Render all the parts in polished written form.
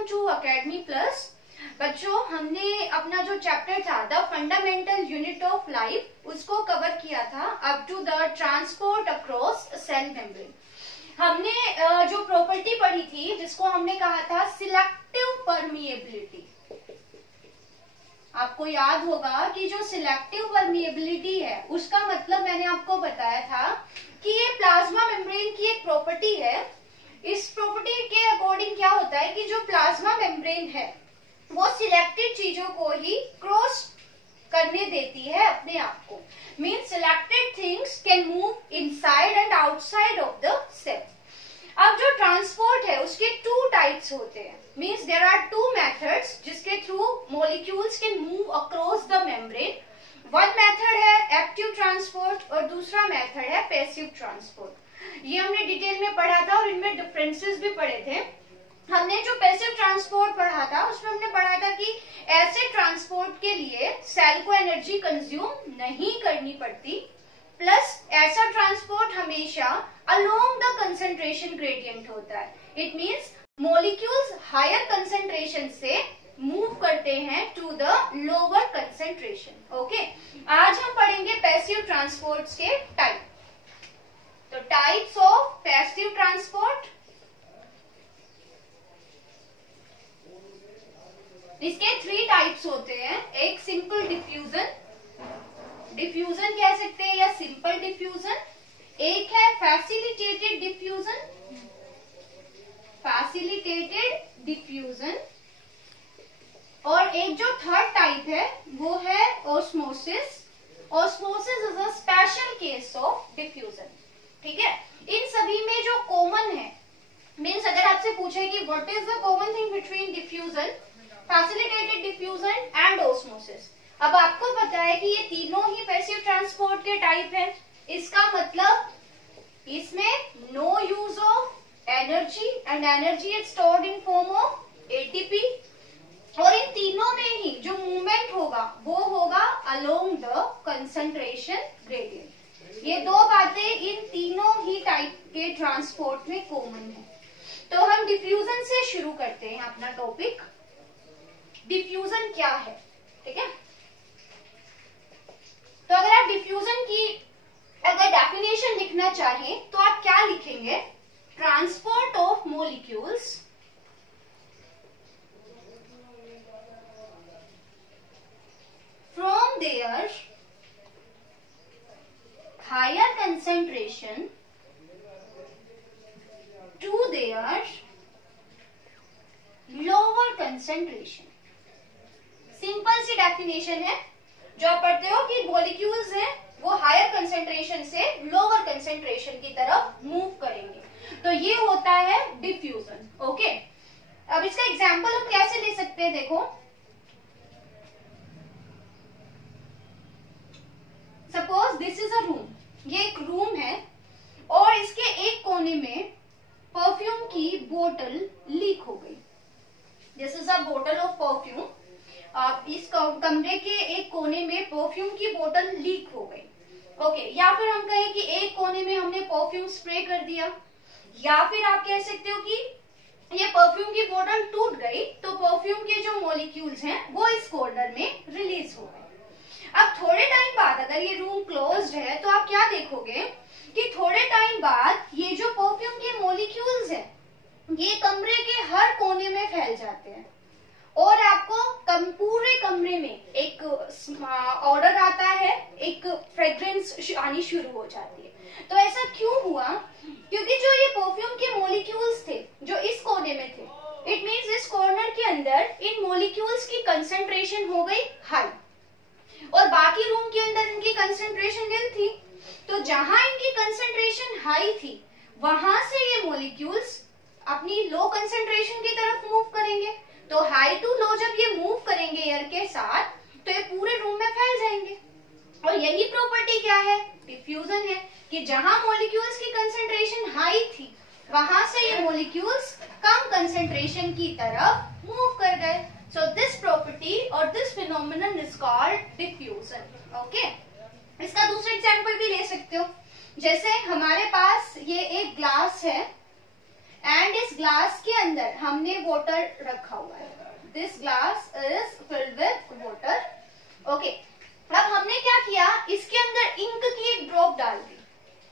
Welcome to academy plus. बच्चों, हमने अपना जो चैप्टर था the fundamental unit of life उसको कवर किया था up to the transport across cell membrane. हमने जो प्रॉपर्टी पढ़ी थी जिसको हमने कहा था सिलेक्टिव परमिएबिलिटी। आपको याद होगा कि जो सिलेक्टिव परमिएबिलिटी है उसका मतलब मैंने आपको बताया था कि ये प्लाज्मा मेम्ब्रेन की एक प्रॉपर्टी है। इस प्रॉपर्टी के अकॉर्डिंग क्या होता है कि जो प्लाज्मा मेम्ब्रेन है वो सिलेक्टेड चीजों को ही क्रॉस करने देती है अपने आप को। Means selected things can move inside and outside of the cell. अब जो ट्रांसपोर्ट है उसके टू टाइप्स होते हैं। Means there are two methods जिसके through molecules can move across the membrane. One method है एक्टिव ट्रांसपोर्ट और दूसरा मेथड है पैसिव ट्रांसपोर्ट। ये हमने डिटेल में पढ़ा था और इनमें डिफरेंसेस भी पढ़े थे। हमने जो पैसिव ट्रांसपोर्ट पढ़ा था उसमें हमने पढ़ा था कि ऐसे ट्रांसपोर्ट के लिए सेल को एनर्जी कंज्यूम नहीं करनी पड़ती, प्लस ऐसा ट्रांसपोर्ट हमेशा अलोंग द कंसंट्रेशन ग्रेडियंट होता है। It means molecules higher concentration से मूव करते हैं to the lower concentration. Okay, आज हम पढ़ेंगे पैसिव ट्रांसपोर्ट्स के टाइप। तो टाइप्स ऑफ पैसिव ट्रांसपोर्ट, इसके थ्री टाइप्स होते हैं। एक सिंपल डिफ्यूजन, डिफ्यूजन कह सकते हैं या सिंपल डिफ्यूजन। एक है फैसिलिटेटेड डिफ्यूजन, फैसिलिटेटेड डिफ्यूजन। और एक जो थर्ड टाइप है वो है osmosis. Osmosis is a special case of diffusion. ठीक है, इन सभी में जो कॉमन है, मीन्स अगर आपसे पूछे कि what is the common thing between diffusion, facilitated diffusion and osmosis, अब आपको पता है कि ये तीनों ही पैसिव ट्रांसपोर्ट के टाइप है। इसका मतलब इसमें no use of energy and energy is stored in form of ATP. और इन तीनों में ही जो मूवमेंट होगा वो होगा अलोंग द कंसंट्रेशन ग्रेडियंट। ये दो बातें इन तीनों ही टाइप के ट्रांसपोर्ट में कॉमन है। तो हम डिफ्यूजन से शुरू करते हैं अपना टॉपिक। डिफ्यूजन क्या है? ठीक है, तो अगर आप डिफ्यूजन की अगर डेफिनेशन लिखना चाहें तो आप क्या लिखेंगे? Transport of molecules from their higher concentration to their lower concentration। Simple सी डेफिनेशन है जो आप पढ़ते हो कि मॉलिक्यूल्स हैं वो हायर कंसेंट्रेशन से लोअर कंसेंट्रेशन की तरफ मूव करेंगे, तो ये होता है डिफ्यूजन। ओके, अब इसका एग्जांपल हम कैसे ले सकते हैं? देखो, suppose this is a room. ये एक रूम है और इसके एक कोने में परफ्यूम की बोतल लीक हो गई। दिस इज अ बोतल ऑफ परफ्यूम। आप इस कमरे के एक कोने में परफ्यूम की बोतल लीक हो गई। ओके, या फिर हम कहें कि एक कोने में हमने परफ्यूम स्प्रे कर दिया, या फिर आप कह सकते हो कि ये परफ्यूम की बोतल टूट गई तो परफ्यूम के जो मॉलिक्यूल्स हैं वो इस कॉर्नर में रिलीज हो गए। अब थोड़े टाइम बाद अगर ये रूम क्लोज्ड है तो आप क्या देखोगे कि थोड़े टाइम बाद ये जो परफ्यूम के मॉलिक्यूल्स हैं ये कमरे के हर कोने में फैल जाते हैं और आपको पूरे कमरे में एक ऑर्डर आता है, एक फ्रेग्रेंस आनी शुरू हो जाती है। तो ऐसा क्यों हुआ? क्योंकि जो ये परफ्यूम के मॉलिक्यूल्स थे जो इस कोने में थे, इट मीन्स इस कॉर्नर के अंदर इन मॉलिक्यूल्स की कंसंट्रेशन हो गई हाई और बाकी रूम के अंदर इनकी कंसंट्रेशन निल थी। तो जहां इनकी कंसंट्रेशन हाई थी वहां से ये मॉलिक्यूल्स अपनी लो कंसंट्रेशन की तरफ मूव करेंगे। तो हाई टू लो जब ये मूव करेंगे एयर के साथ तो ये पूरे रूम में फैल जाएंगे। और यही प्रॉपर्टी क्या है? डिफ्यूजन है कि जहां मॉलिक्यूल्स की कंसंट्रेशन हाई थी वहां से ये मॉलिक्यूल्स कम कंसंट्रेशन की तरफ मूव कर गए। So this property or this phenomenon is called diffusion. Okay? इसका दूसरा एग्जांपल भी ले सकते हो। जैसे हमारे पास ये एक ग्लास है एंड इस ग्लास के अंदर हमने वाटर रखा हुआ है, this glass is filled with water. Okay, अब हमने क्या किया, इसके अंदर इंक की एक ड्रॉप डाल दी।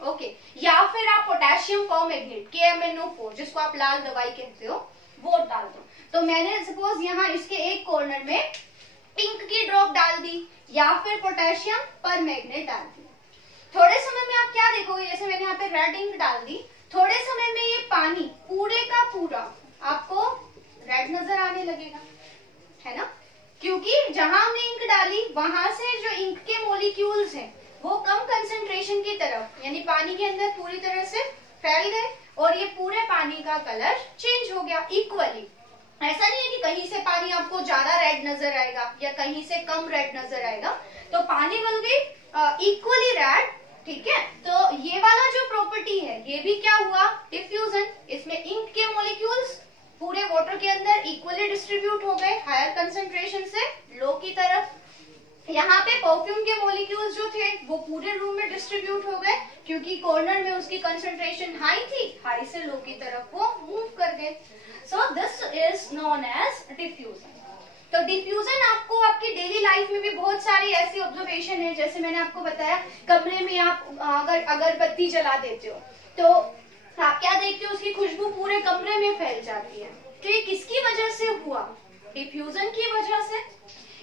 ओके, या फिर आप पोटेशियम परमैंगनेट KMnO4 जिसको आप लाल दवाई कहते हो वो डाल दो। तो मैंने सपोज यहाँ इसके एक कॉर्नर में इंक की ड्रॉप डाल दी या फिर पोटेशियम परमैंगनेट डाल दी। थोड़े समय में आप क्या देखोगे, जैसे मैंने यहाँ पे रेड इंक डाल दी, थोड़े समय में ये पानी पूरे का पूरा आपको रेड नजर आने लगेगा, है ना, क्योंकि जहां हमने इंक डाली वहां से जो इंक के मॉलिक्यूल्स हैं वो कम कंसंट्रेशन की तरफ यानी पानी के अंदर पूरी तरह से फैल गए और ये पूरे पानी का कलर चेंज हो गया इक्वली। ऐसा नहीं है कि कहीं से पानी आपको ज्यादा रेड नजर आएगा या कहीं से कम रेड नजर आएगा, तो पानी विल बी इक्वली रेड, ठीक है। तो ये वाला जो प्रॉपर्टी है ये भी क्या हुआ, डिफ्यूजन। इसमें इंक के मॉलिक्यूल्स पूरे वाटर के अंदर इक्वली डिस्ट्रीब्यूट हो गए हायर कंसंट्रेशन से लो की तरफ। यहाँ पे परफ्यूम के मॉलिक्यूल्स जो थे वो पूरे रूम में डिस्ट्रीब्यूट हो गए क्योंकि कॉर्नर में उसकी कंसंट्रेशन हाई थी, हाई से लो की तरफ वो मूव कर गए। So this is known as diffusion. तो डिफ्यूजन आपको आपकी डेली लाइफ में भी बहुत सारी ऐसी ऑब्जर्वेशन है, जैसे मैंने आपको बताया कमरे में आप अगर अगरबत्ती जला देते हो तो आप क्या देखते हो, उसकी खुशबू पूरे कमरे में फैल जाती है। तो ये किसकी वजह से हुआ, डिफ्यूजन की वजह से।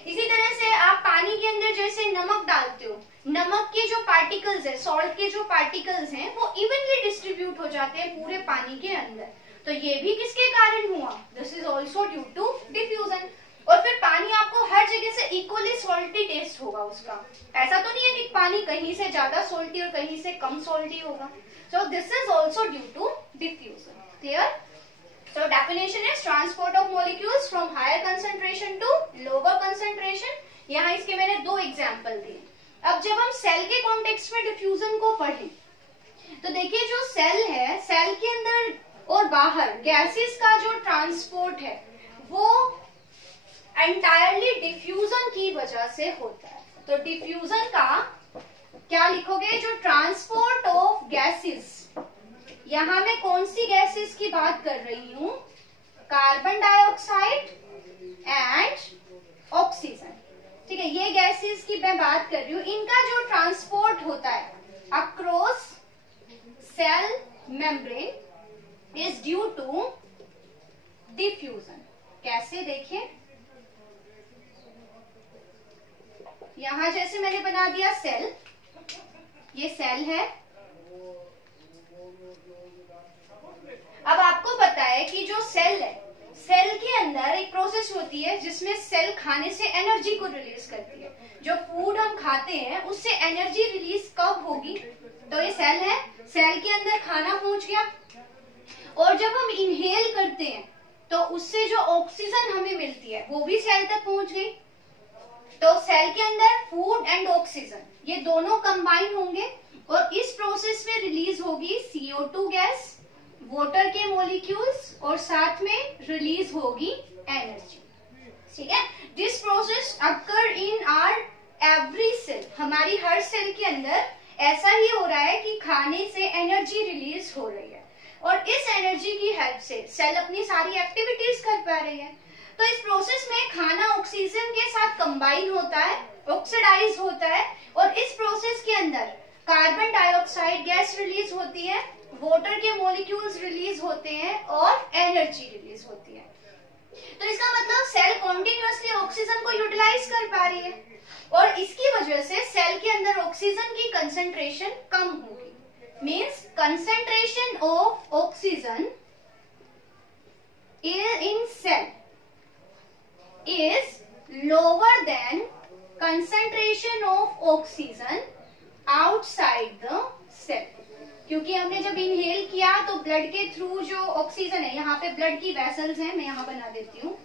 इसी तरह से आप पानी के अंदर जैसे नमक डालते हो, नमक के जो पार्टिकल्स है, सॉल्ट के जो पार्टिकल्स हैं वो इवनली डिस्ट्रीब्यूट हो जाते हैं पूरे पानी के अंदर। तो ये भी किसके कारण हुआ, this is also due to diffusion. और फिर पानी आपको हर जगह से इक्वली सॉल्टी टेस्ट होगा उसका, ऐसा तो नहीं है कि पानी कहीं से ज्यादा सॉल्टी और कहीं से कम सॉल्टी होगा। So this is also due to diffusion. Clear. So definition is transport of molecules from higher concentration to lower concentration। यहाँ इसके मैंने दो एग्जाम्पल दिए। अब जब हम सेल के कॉन्टेक्स्ट में डिफ्यूजन को पढ़ें तो देखिए जो सेल है, सेल के अंदर और बाहर गैसेस का जो ट्रांसपोर्ट है वो एंटायरली डिफ्यूजन की वजह से होता है। तो डिफ्यूजन का क्या लिखोगे, जो ट्रांसपोर्ट ऑफ गैसेस, यहां मैं कौन सी गैसेस की बात कर रही हूं, कार्बन डाइऑक्साइड एंड ऑक्सीजन, ठीक है, ये गैसेस की मैं बात कर रही हूं। इनका जो ट्रांसपोर्ट होता है across cell membrane is due to diffusion. कैसे, देखिए यहां जैसे मैंने बना दिया सेल, ये सेल है। अब आपको पता है कि जो सेल है, सेल के अंदर एक प्रोसेस होती है जिसमें सेल खाने से एनर्जी को रिलीज करती है। जो फूड हम खाते हैं उससे एनर्जी रिलीज कब होगी, तो ये सेल है, सेल के अंदर खाना पहुंच गया और जब हम इनहेल करते हैं तो उससे जो ऑक्सीजन हमें मिलती है वो भी सेल तक पहुंच गई। तो सेल के अंदर फूड एंड ऑक्सीजन ये दोनों कंबाइन होंगे और इस प्रोसेस में रिलीज होगी CO2 गैस, वाटर के मॉलिक्यूल्स और साथ में रिलीज होगी एनर्जी, ठीक है। This process occur in our every cell, हमारी हर सेल के अंदर ऐसा ही हो रहा है कि खाने से एनर्जी रिलीज हो रही है और इस एनर्जी की हेल्प से सेल अपनी सारी एक्टिविटीज कर पा रही है। तो इस प्रोसेस में खाना ऑक्सीजन के साथ कंबाइन होता है, ऑक्सीडाइज होता है और इस प्रोसेस के अंदर कार्बन डाइऑक्साइड गैस रिलीज होती है, वाटर के मॉलिक्यूल्स रिलीज होते हैं और एनर्जी रिलीज होती है। तो इसका मतलब सेल कॉन्टिन्यूअसली ऑक्सीजन को यूटिलाइज कर पा रही है और इसकी वजह से सेल के अंदर ऑक्सीजन की कंसंट्रेशन कम होगी। Means concentration of oxygen in cell is lower than concentration of oxygen outside the cell। क्योंकि हमने जब इनहेल किया तो ब्लड के थ्रू जो ऑक्सीजन है, यहाँ पे ब्लड की वेसल्स हैं, मैं यहाँ बना देती हूँ,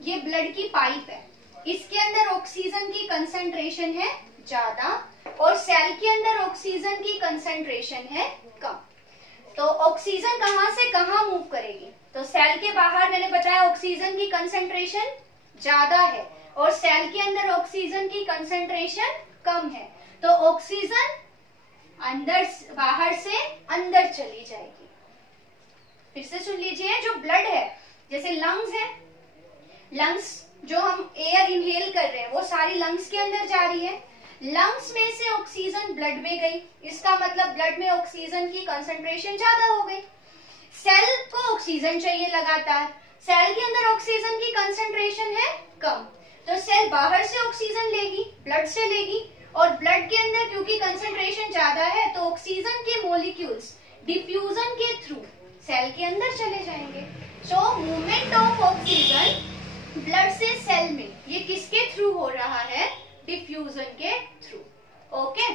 ये ब्लड की पाइप है, इसके अंदर ऑक्सीजन की कंसंट्रेशन है ज्यादा और सेल के अंदर ऑक्सीजन की कंसंट्रेशन है कम। तो ऑक्सीजन कहाँ से कहाँ मूव करेगी, तो सेल के बाहर मैंने बताया ऑक्सीजन की कंसंट्रेशन ज्यादा है और सेल के अंदर ऑक्सीजन की कंसंट्रेशन कम है, तो ऑक्सीजन अंदर बाहर से अंदर चली जाएगी। फिर से सुन लीजिए, जो ब्लड है, जैसे लंग्स है, लंग्स जो हम एयर इनहेल कर रहे हैं वो सारी लंग्स के अंदर जा रही है। लंग्स में से ऑक्सीजन ब्लड में गई, इसका मतलब ब्लड में ऑक्सीजन की कंसंट्रेशन ज्यादा हो गई। सेल को ऑक्सीजन चाहिए लगातार, सेल के अंदर ऑक्सीजन की कंसंट्रेशन है कम, तो सेल बाहर से ऑक्सीजन लेगी, ब्लड से लेगी, और ब्लड के अंदर क्योंकि कंसंट्रेशन ज्यादा है तो ऑक्सीजन के मॉलिक्यूल्स डिफ्यूजन के थ्रू सेल के अंदर चले जाएंगे। So movement of oxygen blood से सेल में, ये किसके थ्रू हो रहा है? डिफ्यूजन के थ्रू। ओके,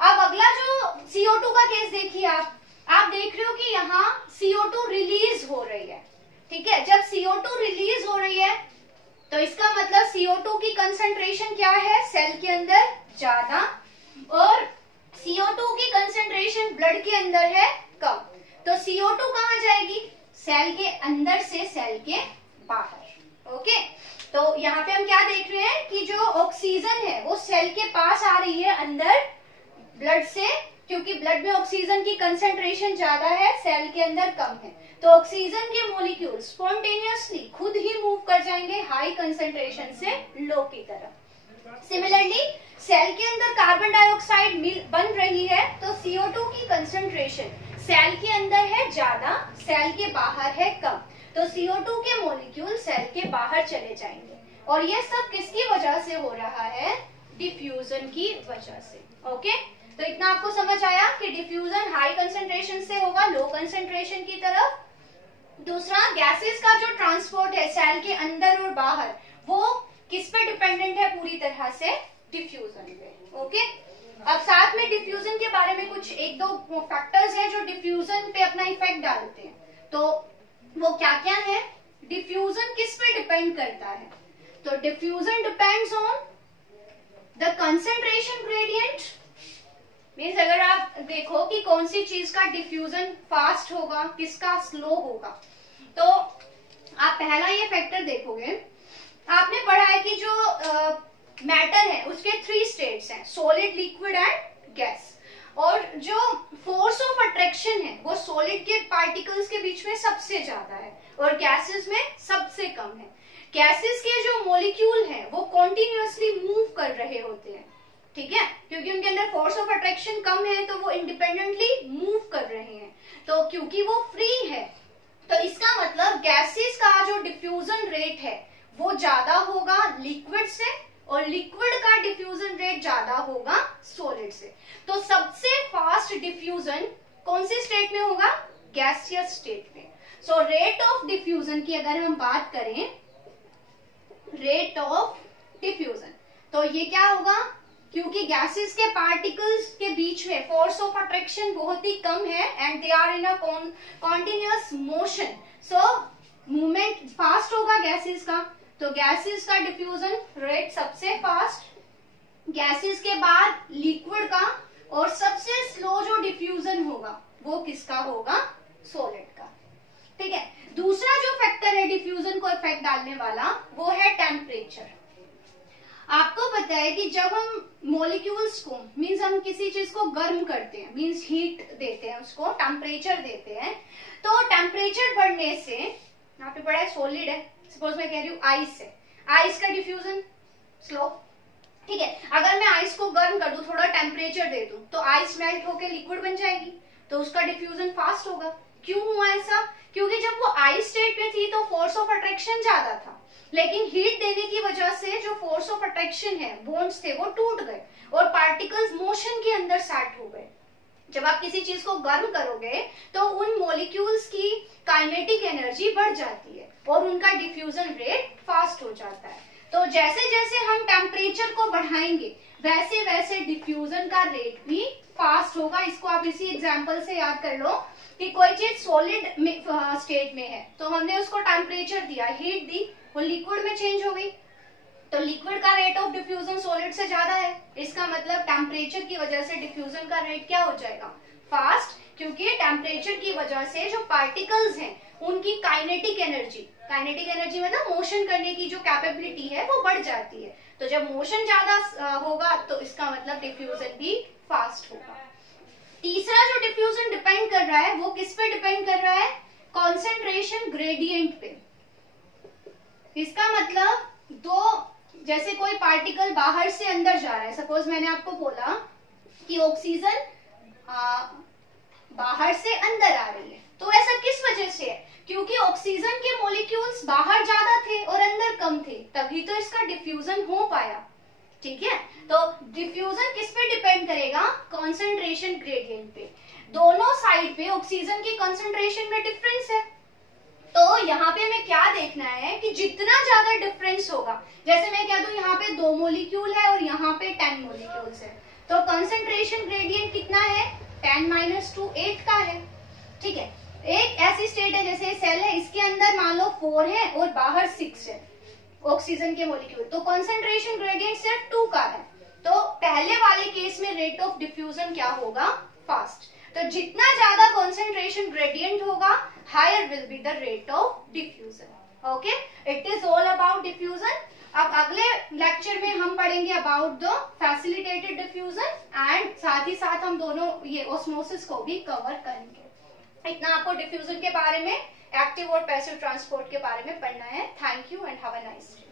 अब अगला जो CO2 का केस देखिए, आप देख रहे हो कि यहाँ CO2 रिलीज हो रही है। ठीक है, जब CO2 रिलीज हो रही है तो इसका मतलब CO2 की कंसंट्रेशन क्या है? सेल के अंदर ज्यादा, और CO2 की कंसंट्रेशन ब्लड के अंदर है कम, तो CO2 कहाँ जाएगी? सेल के अंदर से सेल के बाहर। ओके, तो यहाँ पे हम क्या देख रहे हैं कि जो ऑक्सीजन है वो सेल के पास आ रही है अंदर ब्लड से, क्योंकि ब्लड में ऑक्सीजन की कंसंट्रेशन ज्यादा है, सेल के अंदर कम है, तो ऑक्सीजन के मॉलिक्यूल स्पॉन्टेनियसली खुद ही मूव कर जाएंगे हाई कंसंट्रेशन से लो की तरफ। सिमिलरली सेल के अंदर कार्बन डाइऑक्साइड बन रही है, तो CO2 की कंसंट्रेशन सेल के अंदर है ज्यादा, सेल के बाहर है कम, तो CO2 के मॉलिक्यूल सेल के बाहर चले जाएंगे। और ये सब किसकी वजह से हो रहा है? डिफ्यूजन की वजह से। ओके, तो इतना आपको समझ आया कि डिफ्यूजन हाई कंसंट्रेशन से होगा लो कंसंट्रेशन की तरफ। दूसरा, गैसेस का जो ट्रांसपोर्ट है सेल के अंदर और बाहर, वो किस पे डिपेंडेंट है? पूरी तरह से डिफ्यूजन पे। ओके, अब साथ में डिफ्यूजन के बारे में कुछ एक दो फैक्टर्स हैं जो डिफ्यूजन पे अपना इफेक्ट डालते हैं, तो वो क्या क्या है? डिफ्यूजन किस पे डिपेंड करता है? तो diffusion depends on the concentration gradient. Means अगर आप देखो कि कौन सी चीज का डिफ्यूजन फास्ट होगा, किसका स्लो होगा, तो आप पहला ये फैक्टर देखोगे। आपने पढ़ा है कि जो मैटर है उसके 3 स्टेट्स हैं, सॉलिड, लिक्विड एंड गैस, और जो फोर्स ऑफ अट्रैक्शन है वो सॉलिड के पार्टिकल्स के बीच में सबसे ज्यादा है और गैसेस में सबसे कम है। गैसेस के जो मॉलिक्यूल हैं वो कॉन्टिन्यूअसली मूव कर रहे होते हैं, ठीक है, क्योंकि उनके अंदर फोर्स ऑफ अट्रैक्शन कम है तो वो इंडिपेंडेंटली मूव कर रहे हैं। तो क्योंकि वो फ्री है तो इसका मतलब गैसेस का जो डिफ्यूजन रेट है वो ज्यादा होगा लिक्विड से, और लिक्विड का डिफ्यूजन रेट ज्यादा होगा सॉलिड से। तो सबसे फास्ट डिफ्यूजन कौन सी स्टेट में होगा? गैसियस स्टेट में। सो रेट ऑफ डिफ्यूजन की अगर हम बात करें, रेट ऑफ डिफ्यूजन, तो ये क्या होगा? क्योंकि गैसेस के पार्टिकल्स के बीच में फोर्स ऑफ अट्रैक्शन बहुत ही कम है and they are in a continuous motion, so movement fast होगा गैसेस का, तो गैसेस का डिफ्यूजन रेट सबसे फास्ट, गैसेस के बाद लिक्विड का, और सबसे स्लो जो डिफ्यूजन होगा वो किसका होगा? सॉलिड का। ठीक है, दूसरा जो फैक्टर है डिफ्यूजन को इफेक्ट डालने वाला वो है टेम्परेचर। आपको पता है कि जब हम मॉलिक्यूल्स को, मीन्स हम किसी चीज को गर्म करते हैं, मीन्स हीट देते हैं, उसको टेम्परेचर देते हैं, तो टेम्परेचर बढ़ने से, यहाँ पे पड़ा है सॉलिड है, सपोज मैं कह रही हूँ आइस है, आइस का डिफ्यूजन स्लो, ठीक है, अगर मैं आइस को गर्म कर दूं, थोड़ा टेम्परेचर दे दूं, तो आइस मेल्ट होकर लिक्विड बन जाएगी, तो उसका डिफ्यूजन फास्ट होगा। क्यों हुआ ऐसा? क्योंकि जब वो आइस स्टेट में थी तो फोर्स ऑफ अट्रैक्शन ज्यादा था, लेकिन हीट देने की वजह से जो फोर्स ऑफ अट्रैक्शन है, बॉन्ड्स थे, वो टूट गए और पार्टिकल्स मोशन के अंदर सेट हो गए। जब आप किसी चीज को गर्म करोगे तो उन मॉलिक्यूल्स की काइनेटिक एनर्जी बढ़ जाती है और उनका डिफ्यूजन रेट फास्ट हो जाता है। तो जैसे जैसे हम टेम्परेचर को बढ़ाएंगे वैसे वैसे डिफ्यूजन का रेट भी फास्ट होगा। इसको आप इसी एग्जांपल से याद कर लो कि कोई चीज सॉलिड स्टेट में है तो हमने उसको टेम्परेचर दिया, हीट दी, वो लिक्विड में चेंज हो गई, तो लिक्विड का रेट ऑफ डिफ्यूजन सॉलिड से ज्यादा है। इसका मतलब टेम्परेचर की वजह से डिफ्यूजन का रेट क्या हो जाएगा? फास्ट, क्योंकि टेम्परेचर की वजह से जो पार्टिकल्स हैं उनकी काइनेटिक एनर्जी मतलब मोशन करने की जो कैपेबिलिटी है वो बढ़ जाती है। तो जब मोशन ज्यादा होगा तो इसका मतलब डिफ्यूजन भी फास्ट होगा। तीसरा जो डिफ्यूजन डिपेंड कर रहा है वो किस पे डिपेंड कर रहा है? कॉन्सेंट्रेशन ग्रेडियंट पे। इसका मतलब जैसे कोई पार्टिकल बाहर से अंदर जा रहा है, सपोज मैंने आपको बोला कि ऑक्सीजन बाहर से अंदर आ रही है, तो ऐसा किस वजह से है? क्योंकि ऑक्सीजन के मॉलिक्यूल्स बाहर ज्यादा थे और अंदर कम थे, तभी तो इसका डिफ्यूजन हो पाया। ठीक है, तो डिफ्यूजन किस पे डिपेंड करेगा? कॉन्सेंट्रेशन ग्रेडियंट पे। दोनों साइड पे ऑक्सीजन की कॉन्सेंट्रेशन में डिफरेंस है, तो यहाँ पे हमें क्या देखना है कि जितना ज्यादा डिफरेंस होगा, जैसे मैं कह दूं यहाँ पे 2 मॉलिक्यूल है और यहाँ पे 10 मॉलिक्यूल्स है, तो कॉन्सेंट्रेशन ग्रेडियंट कितना है? 10 - 2 8 का है। ठीक है, एक ऐसी स्टेट है जैसे सेल है, इसके अंदर मान लो 4 है और बाहर 6 है ऑक्सीजन के मॉलिक्यूल, तो कॉन्सेंट्रेशन ग्रेडियंट सिर्फ 2 का है। तो पहले वाले केस में रेट ऑफ डिफ्यूजन क्या होगा? फास्ट। तो जितना ज्यादा कॉन्सेंट्रेशन ग्रेडियंट होगा, higher will be the rate of diffusion. Okay, it is all about diffusion. अब अगले लेक्चर में हम पढ़ेंगे about the facilitated diffusion and साथ ही साथ हम दोनों ये ऑस्मोसिस को भी कवर करेंगे। इतना आपको डिफ्यूजन के बारे में, एक्टिव और पैसिव ट्रांसपोर्ट के बारे में पढ़ना है। Thank you and have a nice day.